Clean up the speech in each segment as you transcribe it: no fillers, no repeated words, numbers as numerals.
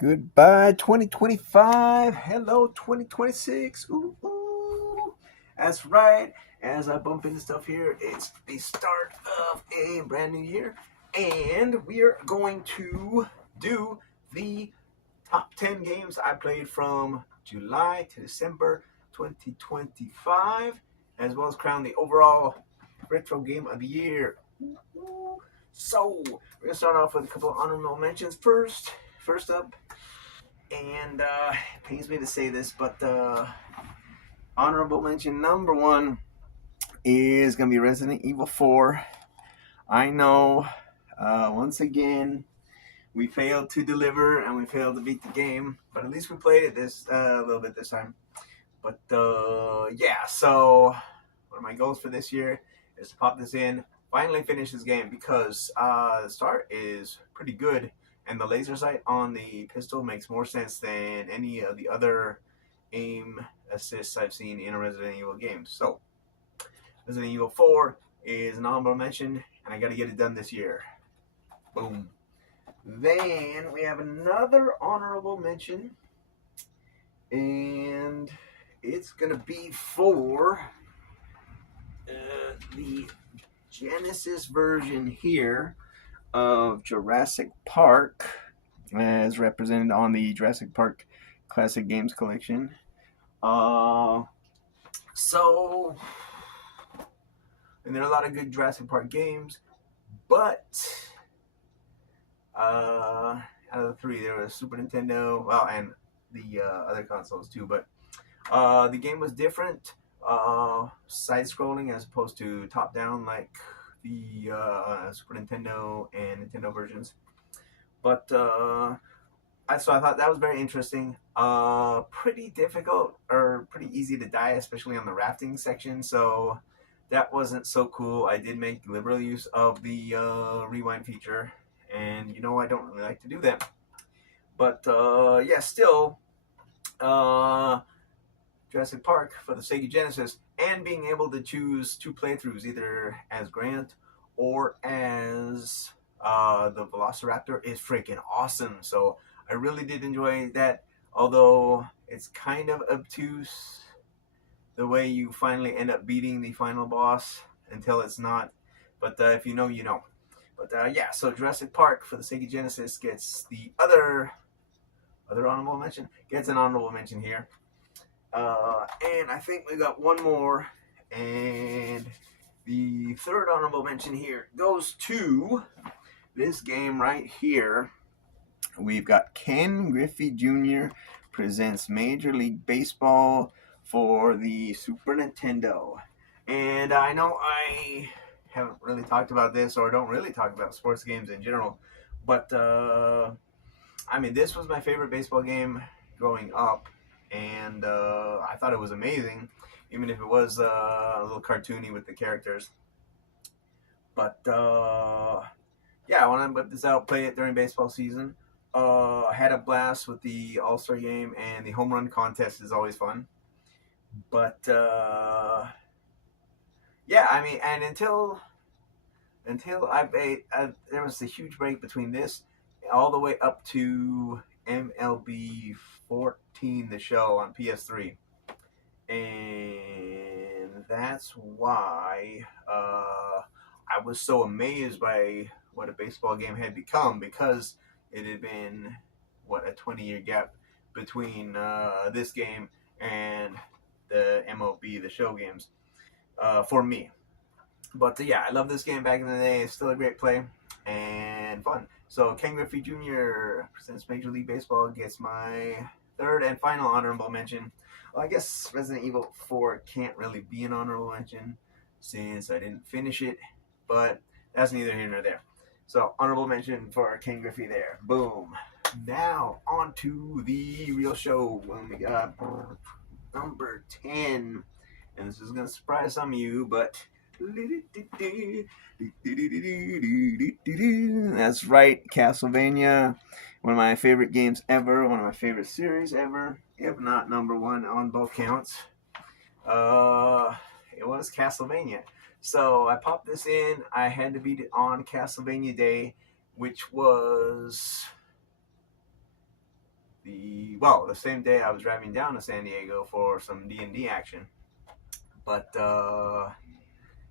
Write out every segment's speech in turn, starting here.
Goodbye 2025. Hello 2026. Ooh, ooh. That's right. As I bump into stuff here, it's the start of a brand new year. And we are going to do the top 10 games I played from July to December 2025, as well as crown the overall retro game of the year. So, we're going to start off with a couple of honorable mentions first. First up, and it pains me to say this, but honorable mention number one is going to be Resident Evil 4. I know, once again, we failed to deliver and we failed to beat the game, but at least we played it this a little bit this time. But yeah, so one of my goals for this year is to pop this in, finally finish this game because the start is pretty good, and the laser sight on the pistol makes more sense than any of the other aim assists I've seen in a Resident Evil game. So Resident Evil 4 is an honorable mention, and I got to get it done this year. Boom. Then we have another honorable mention, and it's going to be for the Genesis version here of Jurassic Park, as represented on the Jurassic Park Classic Games Collection. So, and there are a lot of good Jurassic Park games, but out of the three, there was Super Nintendo, well, and the other consoles too, but the game was different, side-scrolling as opposed to top-down like the Super Nintendo and Nintendo versions. But so I thought that was very interesting. Pretty difficult or pretty easy to die, especially on the rafting section. So that wasn't so cool. I did make liberal use of the rewind feature, and I don't really like to do that. But yeah, still, Jurassic Park for the Sega Genesis, and being able to choose two playthroughs, either as Grant or as the Velociraptor, is freaking awesome. So I really did enjoy that, although it's kind of obtuse the way you finally end up beating the final boss until it's not. But if you know, you know. But yeah, so Jurassic Park for the Sega Genesis gets the other honorable mention. Gets an honorable mention here. And I think we got one more. And the third honorable mention here goes to this game right here. We've got Ken Griffey Jr. presents Major League Baseball for the Super Nintendo. And I know I haven't really talked about this, or don't really talk about sports games in general, but I mean, this was my favorite baseball game growing up, and I thought it was amazing, even if it was a little cartoony with the characters. But yeah, I want to whip this out, play it during baseball season. I had a blast with the All-Star game, and the home run contest is always fun. But yeah, I mean, and until there was a huge break between this all the way up to MLB 14, the show on PS3, and that's why I was so amazed by what a baseball game had become, because it had been a 20-year gap between this game and the MLB, the show games, for me. But yeah, I love this game back in the day. It's still a great play and fun. So Ken Griffey Jr. presents Major League Baseball gets my third and final honorable mention. Well, I guess Resident Evil 4 can't really be an honorable mention since I didn't finish it, but that's neither here nor there. So honorable mention for Ken Griffey there. Boom. Now on to the real show. When we got number 10, and this is gonna surprise some of you, but that's right, Castlevania, one of my favorite games ever, one of my favorite series ever, if not number one on both counts. It was Castlevania. So I popped this in. I had to beat it on Castlevania Day, which was the same day I was driving down to San Diego for some D&D action. But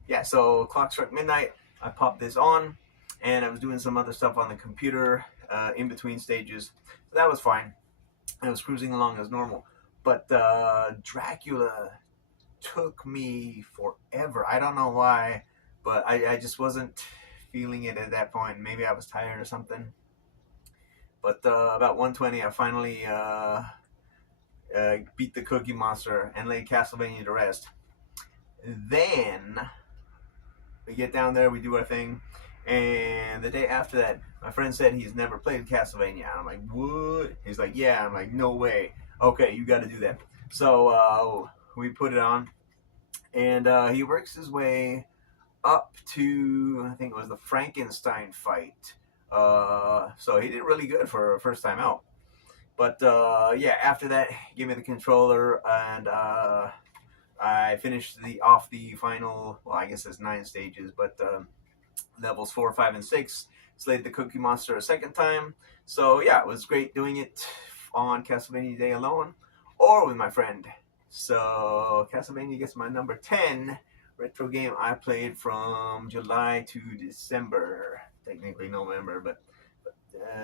yeah, so clock struck midnight. I popped this on, and I was doing some other stuff on the computer in between stages. So that was fine. I was cruising along as normal. But Dracula took me forever. I don't know why, but I just wasn't feeling it at that point. Maybe I was tired or something. But about 1:20, I finally beat the Cookie Monster and laid Castlevania to rest. Then we get down there, we do our thing, and the day after that, my friend said he's never played Castlevania. I'm like, what? He's like, yeah. I'm like, no way. Okay, you got to do that. So we put it on, and he works his way up to, I think it was the Frankenstein fight. So he did really good for a first time out. But yeah, after that, he gave me the controller, and I finished the final. Well, I guess it's 9 stages, but levels 4, 5, and 6. Slayed the Cookie Monster a second time. So yeah, it was great doing it on Castlevania Day alone, or with my friend. So Castlevania gets my number 10 retro game I played from July to December. Technically November, but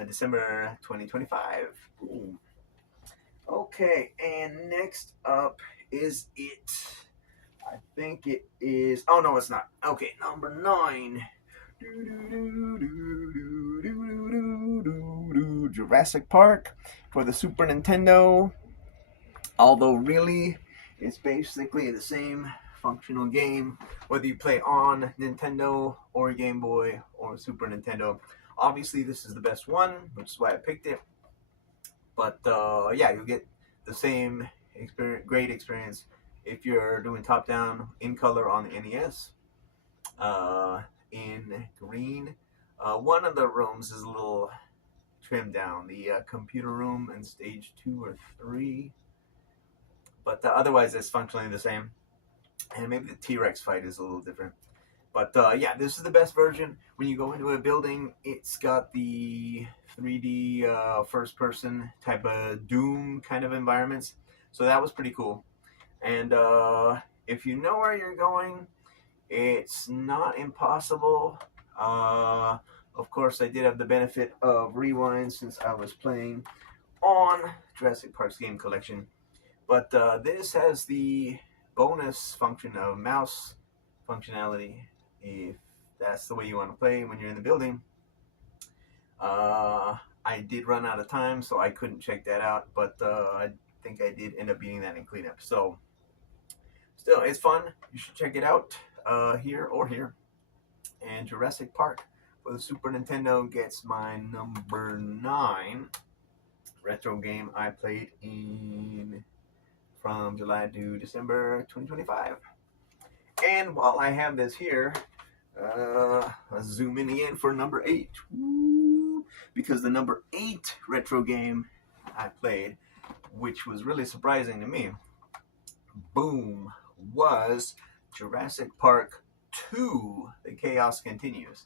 December 2025. Boom. Okay, and next up is it. I think it is. Oh no, it's not. Okay, number 9. Jurassic Park for the Super Nintendo. Although really, it's basically the same functional game, whether you play on Nintendo or Game Boy or Super Nintendo. Obviously, this is the best one, which is why I picked it. But yeah, you'll get the same great experience if you're doing top-down in color on the NES. In green, one of the rooms is a little trimmed down. The computer room in stage 2 or 3. But otherwise, it's functionally the same. And maybe the T-Rex fight is a little different. But yeah, this is the best version. When you go into a building, it's got the 3D first-person type of Doom kind of environments. So that was pretty cool. And if you know where you're going, it's not impossible. Of course, I did have the benefit of rewind since I was playing on Jurassic Park's game collection. But this has the bonus function of mouse functionality, if that's the way you want to play when you're in the building. I did run out of time, so I couldn't check that out, but I think I did end up beating that in cleanup. So still, it's fun. You should check it out here or here. And Jurassic Park for the Super Nintendo gets my number 9 retro game I played in from July to December 2025. And while I have this here, let's zoom in again for number 8. Woo! Because the number 8 retro game I played, which was really surprising to me, boom, was Jurassic Park 2, The Chaos Continues.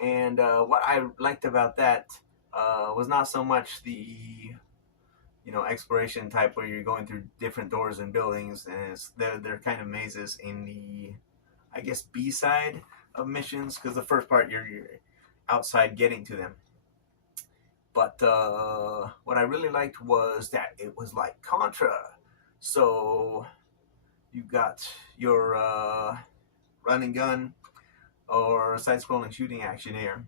And what I liked about that was not so much the exploration type where you're going through different doors and buildings, and they're kind of mazes in the, I guess, B side of missions, because the first part you're outside getting to them. But what I really liked was that it was like Contra. So you got your run and gun or side-scrolling shooting action here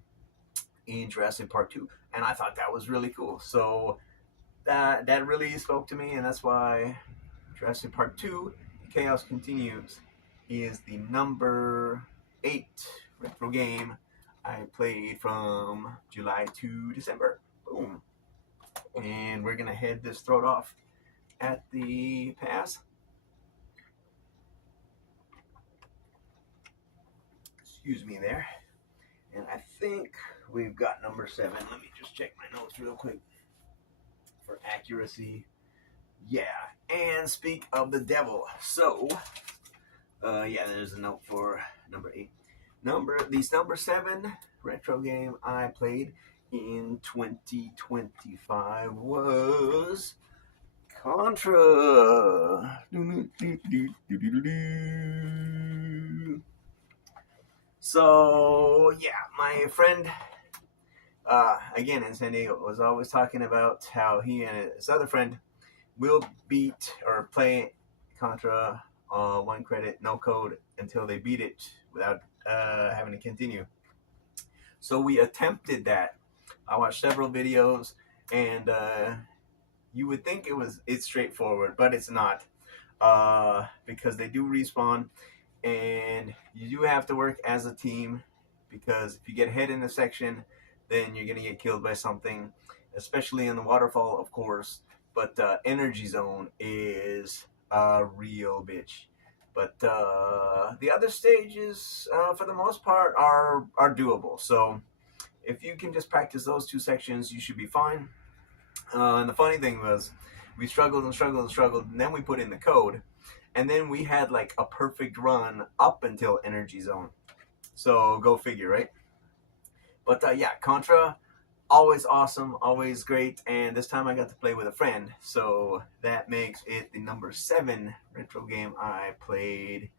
in Jurassic Park 2, and I thought that was really cool. So that really spoke to me, and that's why Jurassic Park 2, Chaos Continues, is the number 8 retro game I played from July to December. Boom. And we're gonna head this throat off at the pass. Excuse me there. And I think we've got number 7. Let me just check my notes real quick for accuracy. Yeah, and speak of the devil. So, yeah, there's a note for number 8. Number 7 retro game I played in 2025 was Contra. So yeah, my friend, again in San Diego, was always talking about how he and his other friend will beat or play Contra, one credit, no code, until they beat it without having to continue. So we attempted that. I watched several videos, and you would think it's straightforward, but it's not, because they do respawn, and you do have to work as a team. Because if you get hit in a section, then you're gonna get killed by something, especially in the waterfall, of course. But energy zone is a real bitch. But the other stages, for the most part, are doable. So if you can just practice those two sections, you should be fine. And the funny thing was, we struggled and struggled and struggled, and then we put in the code, and then we had like a perfect run up until energy zone. So go figure, right? But yeah, Contra, always awesome, always great, and this time I got to play with a friend, so that makes it the number 7 retro game I played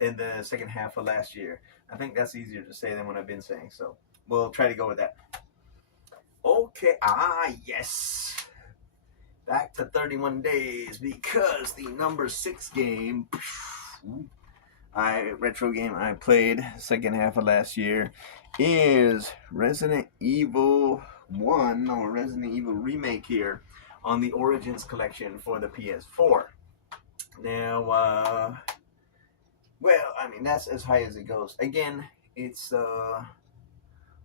in the second half of last year. I think that's easier to say than what I've been saying, so we'll try to go with that. Okay, yes. Back to 31 days, because the number 6 game, retro game I played second half of last year, is Resident Evil 1, or Resident Evil Remake, here on the Origins collection for the PS4. Now, well, I mean, that's as high as it goes. Again, it's a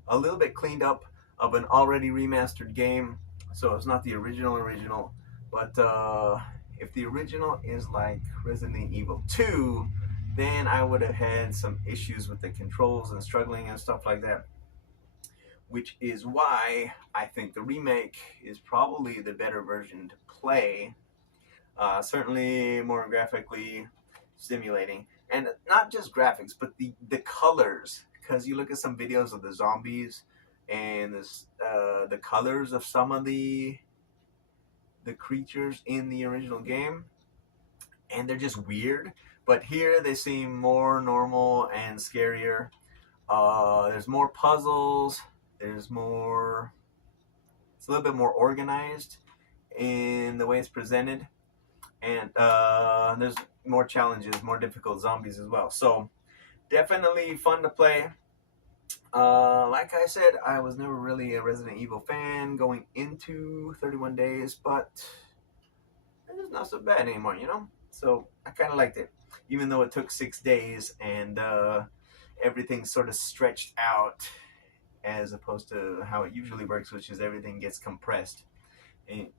little bit cleaned up of an already remastered game, so it's not the original, but if the original is like Resident Evil 2, then I would have had some issues with the controls and struggling and stuff like that, which is why I think the remake is probably the better version to play. Certainly more graphically stimulating, and not just graphics, but the colors, because you look at some videos of the zombies and the colors of some of the creatures in the original game, and they're just weird. But here they seem more normal and scarier. There's more puzzles. It's a little bit more organized in the way it's presented, and there's more challenges, more difficult zombies as well. So definitely fun to play. Like I said, I was never really a Resident Evil fan going into 31 days, but it's not so bad anymore, you know? So I kind of liked it, even though it took 6 days and everything sort of stretched out, as opposed to how it usually works, which is everything gets compressed.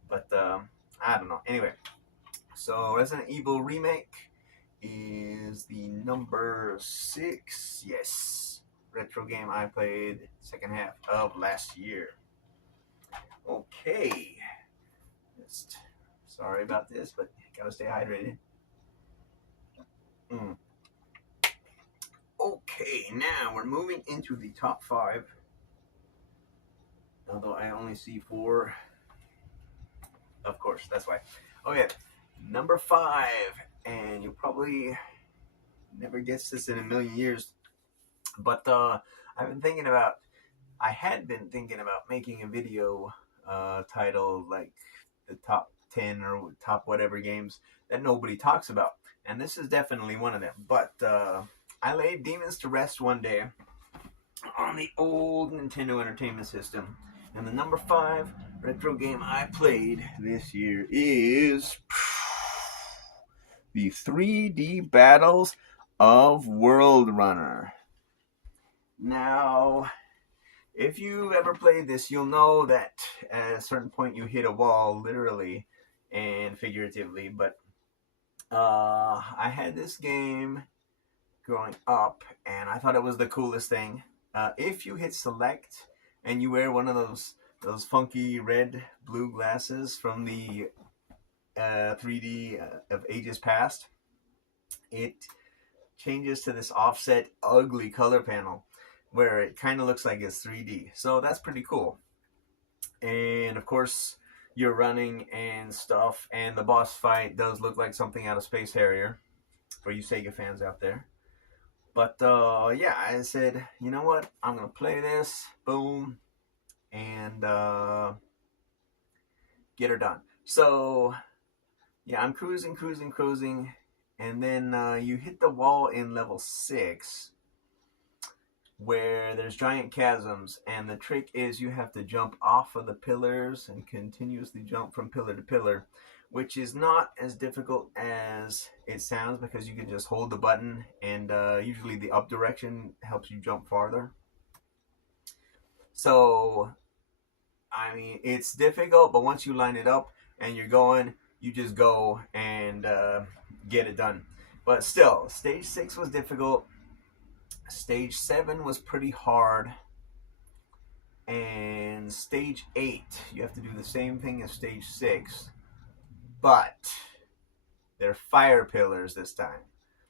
But I don't know. Anyway, so Resident Evil Remake is the number 6. Yes, retro game I played second half of last year. Okay, sorry about this, but gotta stay hydrated. Okay, now we're moving into the top 5. Although I only see 4. Of course, that's why. Okay, number 5, and you'll probably never guess this in a million years, but I had been thinking about making a video titled like the top 10 or top whatever games that nobody talks about, and this is definitely one of them. But I laid demons to rest one day on the old Nintendo Entertainment System, and the number 5 retro game I played this year is the 3D Battles of World Runner. Now, if you ever played this, you'll know that at a certain point you hit a wall, literally and figuratively. But I had this game growing up, and I thought it was the coolest thing. If you hit select and you wear one of those funky red-blue glasses from the 3D of ages past, it changes to this offset, ugly color panel where it kind of looks like it's 3D. So that's pretty cool. And of course, you're running and stuff, and the boss fight does look like something out of Space Harrier for you Sega fans out there. But yeah, I said, you know what? I'm gonna play this. Boom, and get her done. So yeah, I'm cruising, and then you hit the wall in level 6 where there's giant chasms, and the trick is you have to jump off of the pillars and continuously jump from pillar to pillar, which is not as difficult as it sounds because you can just hold the button, and usually the up direction helps you jump farther. So I mean, it's difficult, but once you line it up and you're going, you just go and get it done. But still, stage 6 was difficult. Stage 7 was pretty hard. And stage 8, you have to do the same thing as stage 6. But they're fire pillars this time.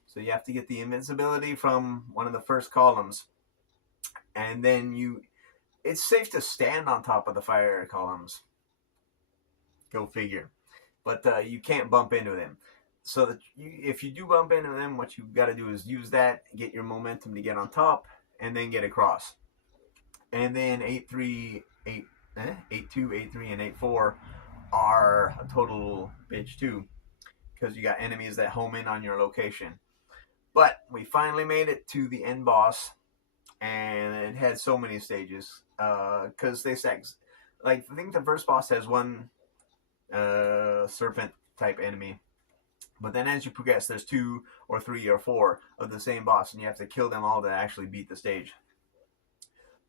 So you have to get the invincibility from one of the first columns. And then it's safe to stand on top of the fire columns. Go figure. But you can't bump into them. So that if you do bump into them, what you got to do is use that, get your momentum to get on top, and then get across. And then 8-3, 8-2, 8-3, and 8-4 are a total bitch too, because you got enemies that home in on your location. But we finally made it to the end boss, and it had so many stages because they stack. Like I think the first boss has one serpent type enemy, but then as you progress, there's 2 or 3 or 4 of the same boss, and you have to kill them all to actually beat the stage.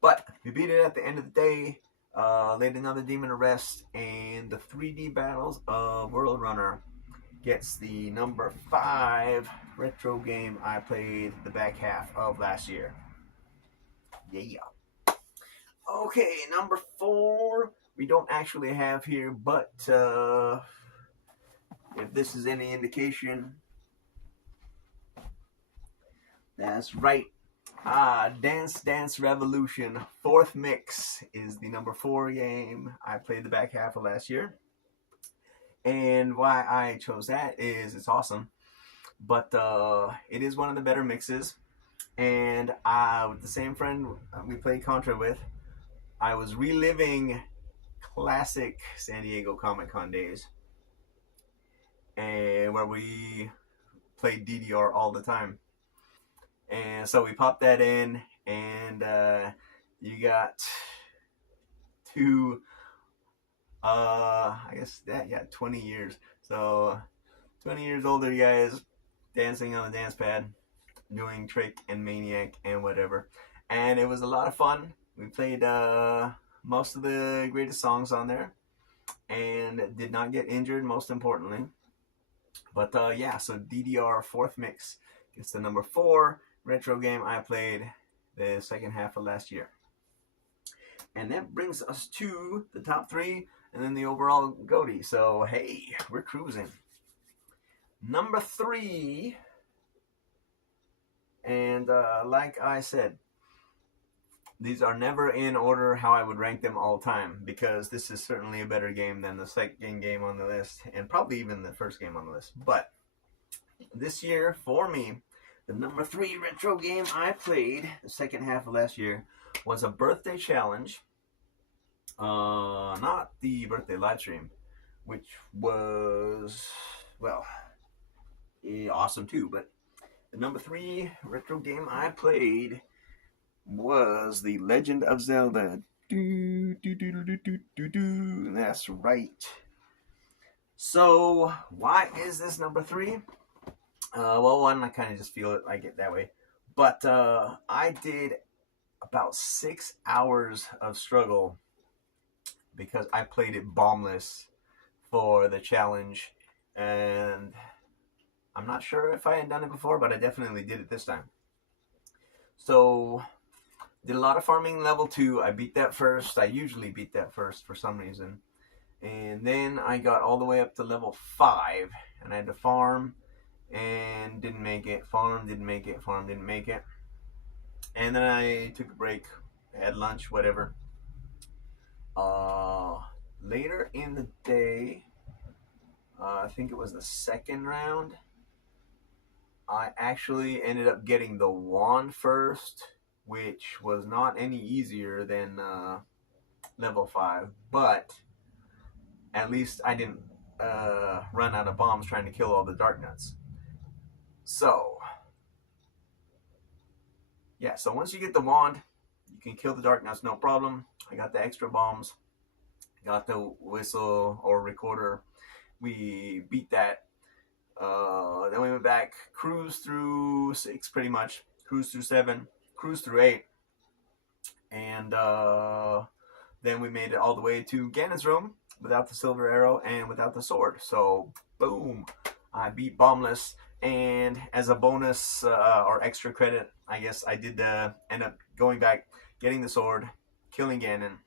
But we beat it at the end of the day, laid another demon to rest, and the 3D battles of World Runner gets the number 5 retro game I played the back half of last year. Yeah. Okay, number 4 we don't actually have here, but if this is any indication, that's right. Dance Dance Revolution 4th Mix is the number 4 game I played the back half of last year. And why I chose that is it's awesome, but it is one of the better mixes. And with the same friend we played Contra with, I was reliving classic San Diego Comic-Con days, and where we played DDR all the time. And so we popped that in, and you got 2, I guess that, yeah, 20 years. So 20 years older guys dancing on the dance pad, doing Trick and Maniac and whatever. And it was a lot of fun. We played most of the greatest songs on there and did not get injured, most importantly. But yeah, so DDR 4th Mix gets the number 4 retro game I played the second half of last year. And that brings us to the top 3 and then the overall GOTY. So hey, we're cruising. Number 3, and like I said, these are never in order how I would rank them all time, because this is certainly a better game than the second game on the list, and probably even the first game on the list. But this year, for me, the number 3 retro game I played the second half of last year was a birthday challenge. Not the birthday live stream, which was, well, awesome too. But the number 3 retro game I played was The Legend of Zelda. That's right. So, why is this number 3? Well, one, I kind of just feel it like it that way. But I did about 6 hours of struggle because I played it bombless for the challenge. And I'm not sure if I had done it before, but I definitely did it this time. So, did a lot of farming level 2. I beat that first. I usually beat that first for some reason. And then I got all the way up to level 5. And I had to farm and didn't make it. Farm, didn't make it. Farm, didn't make it. And then I took a break. Had lunch, whatever. later in the day, I think it was the second round, I actually ended up getting the wand first, which was not any easier than level 5, but at least I didn't run out of bombs trying to kill all the dark nuts. So, yeah, so once you get the wand, you can kill the dark nuts, no problem. I got the extra bombs, got the whistle or recorder. We beat that. Then we went back, cruised through 6 pretty much, cruised through 7, cruised through 8, and then we made it all the way to Ganon's room without the silver arrow and without the sword. So, boom, I beat Bombless. And as a bonus or extra credit, I guess I did end up going back, getting the sword, killing Ganon,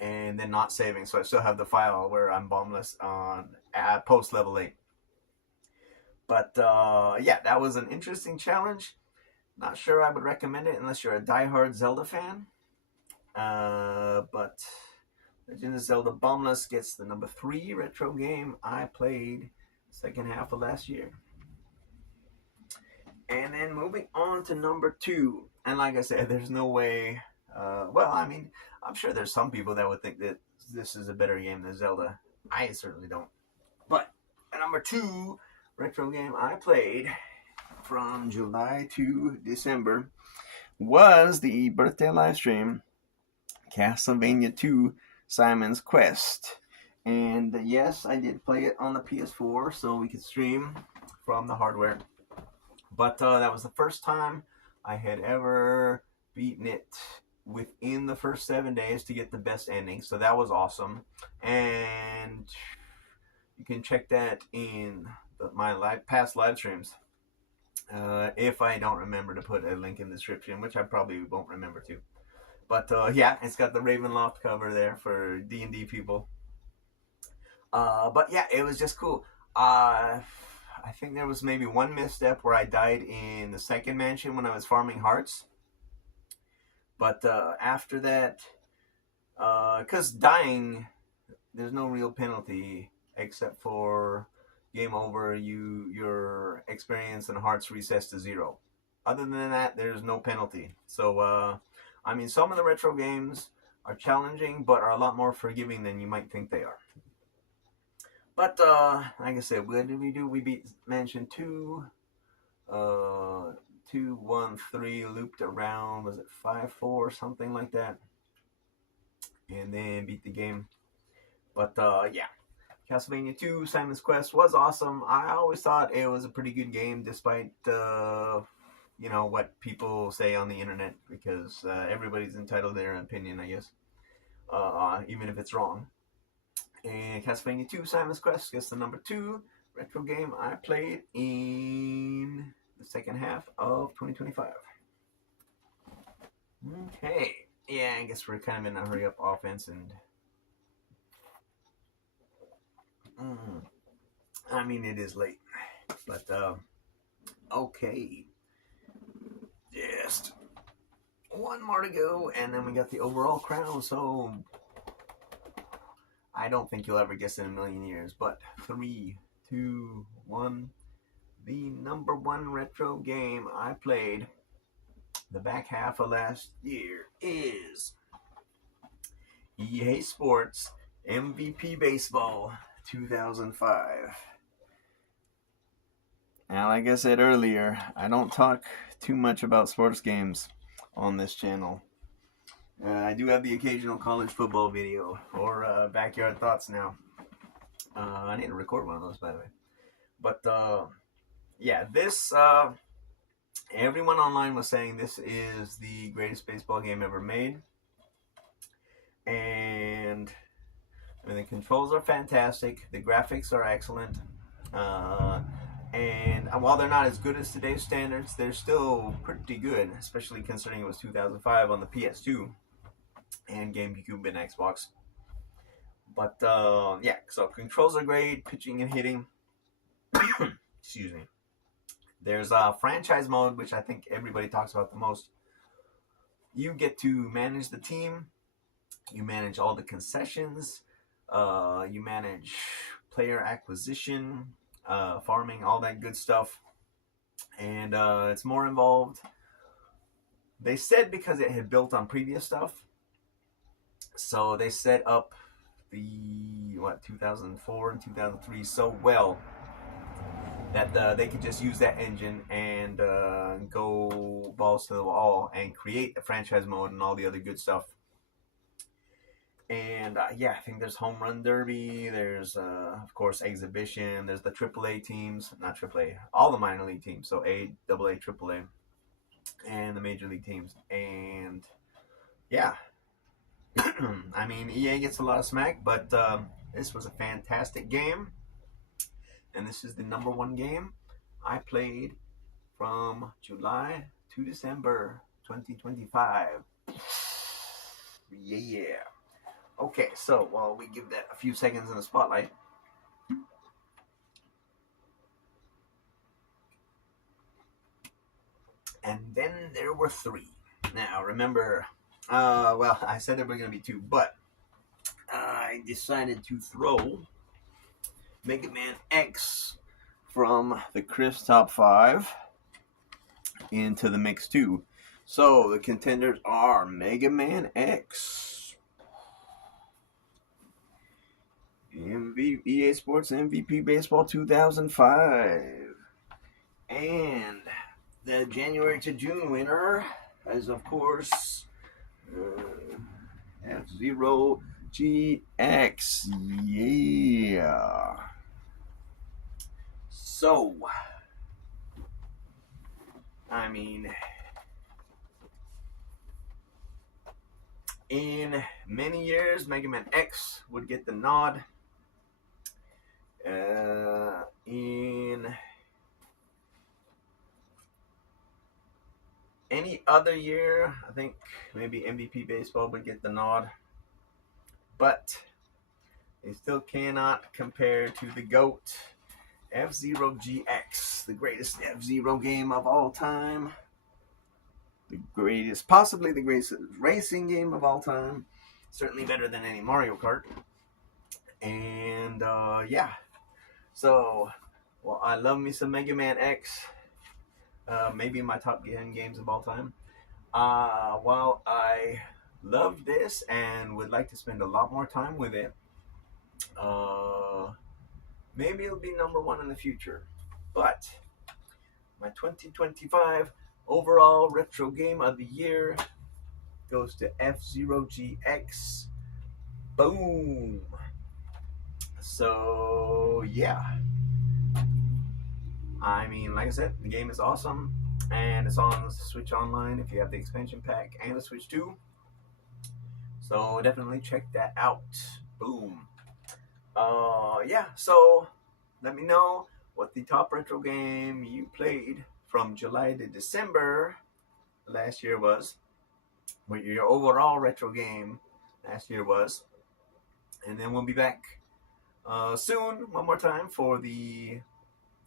and then not saving. So I still have the file where I'm bombless on post level 8. But yeah, that was an interesting challenge. Not sure I would recommend it unless you're a diehard Zelda fan. But Legend of Zelda Bombless gets the number 3 retro game I played second half of last year. And then moving on to number 2. And like I said, there's no way. Well, I mean, I'm sure there's some people that would think that this is a better game than Zelda. I certainly don't. But number 2 retro game I played from July to December was the birthday live stream Castlevania 2 Simon's Quest. And yes, I did play it on the PS4 so we could stream from the hardware. But that was the first time I had ever beaten it within the first 7 days to get the best ending. So that was awesome. And you can check that in my past live streams. If I don't remember to put a link in the description, which I probably won't remember to. But yeah, it's got the Ravenloft cover there for D&D people. But yeah, it was just cool. I think there was maybe one misstep where I died in the second mansion when I was farming hearts. But after that, because dying, there's no real penalty except for game over. Your experience and hearts resets to 0. Other than that, there's no penalty. So, I mean, some of the retro games are challenging, but are a lot more forgiving than you might think they are. But, like I said, what did we do? We beat Mansion 2, 2, 1, 3, looped around, was it 5, 4, something like that. And then beat the game. But, yeah. Castlevania 2, Simon's Quest was awesome. I always thought it was a pretty good game, despite, you know, what people say on the internet, because everybody's entitled to their opinion, I guess, even if it's wrong. And Castlevania 2 Simon's Quest gets the number 2 retro game I played in the second half of 2025. Okay. Yeah, I guess we're kind of in a hurry up offense and... I mean, it is late. But, okay. Just one more to go, and then we got the overall crown, so... I don't think you'll ever guess in a million years, but 3, 2, 1. The number 1 retro game I played the back half of last year is EA Sports MVP Baseball 2005. Now, like I said earlier, I don't talk too much about sports games on this channel. I do have the occasional college football video or backyard thoughts now. I need to record one of those, by the way. But yeah, this everyone online was saying this is the greatest baseball game ever made, and I mean the controls are fantastic, the graphics are excellent, and while they're not as good as today's standards, they're still pretty good, especially considering it was 2005 on the PS2. And GameCube and Xbox. But, yeah, so controls are great, pitching and hitting. Excuse me. There's a franchise mode, which I think everybody talks about the most. You get to manage the team. You manage all the concessions. You manage player acquisition, farming, all that good stuff, and it's more involved. They said because it had built on previous stuff, so they set up the 2004 and 2003 so well that they could just use that engine and go balls to the wall and create the franchise mode and all the other good stuff. And yeah, I think there's Home Run Derby. There's, of course, Exhibition. There's the AAA teams, not AAA, all the minor league teams. So A, AA, AAA, and the major league teams. And yeah, I mean, EA gets a lot of smack, but this was a fantastic game. And this is the number one game I played from July to December 2025. Yeah. Okay, so while we give that a few seconds in the spotlight, and then there were three. Now, remember, well, I said there were going to be two, but I decided to throw Mega Man X from the Chris Top 5 into the mix too. So the contenders are Mega Man X, EA Sports MVP Baseball 2005, and the January to June winner is, of course, F-Zero GX. Yeah. So, I mean, in many years, Mega Man X would get the nod. In any other year, I think maybe MVP Baseball would get the nod, but they still cannot compare to the GOAT, F-Zero GX, the greatest F-Zero game of all time, possibly the greatest racing game of all time, certainly better than any Mario Kart, and yeah. So, well, I love me some Mega Man X. Maybe my top 10 games of all time. While I love this and would like to spend a lot more time with it, maybe it'll be number one in the future. But my 2025 overall retro game of the year goes to F-Zero GX. Boom! So, yeah. I mean, like I said, the game is awesome, and it's on Switch Online if you have the expansion pack and the Switch 2. So definitely check that out. Boom. Yeah, so let me know what the top retro game you played from July to December last year was, what your overall retro game last year was, and then we'll be back soon, one more time, for the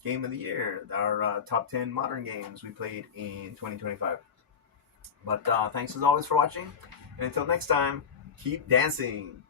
game of the year, our top 10 modern games we played in 2025. But thanks as always for watching, and until next time, keep dancing.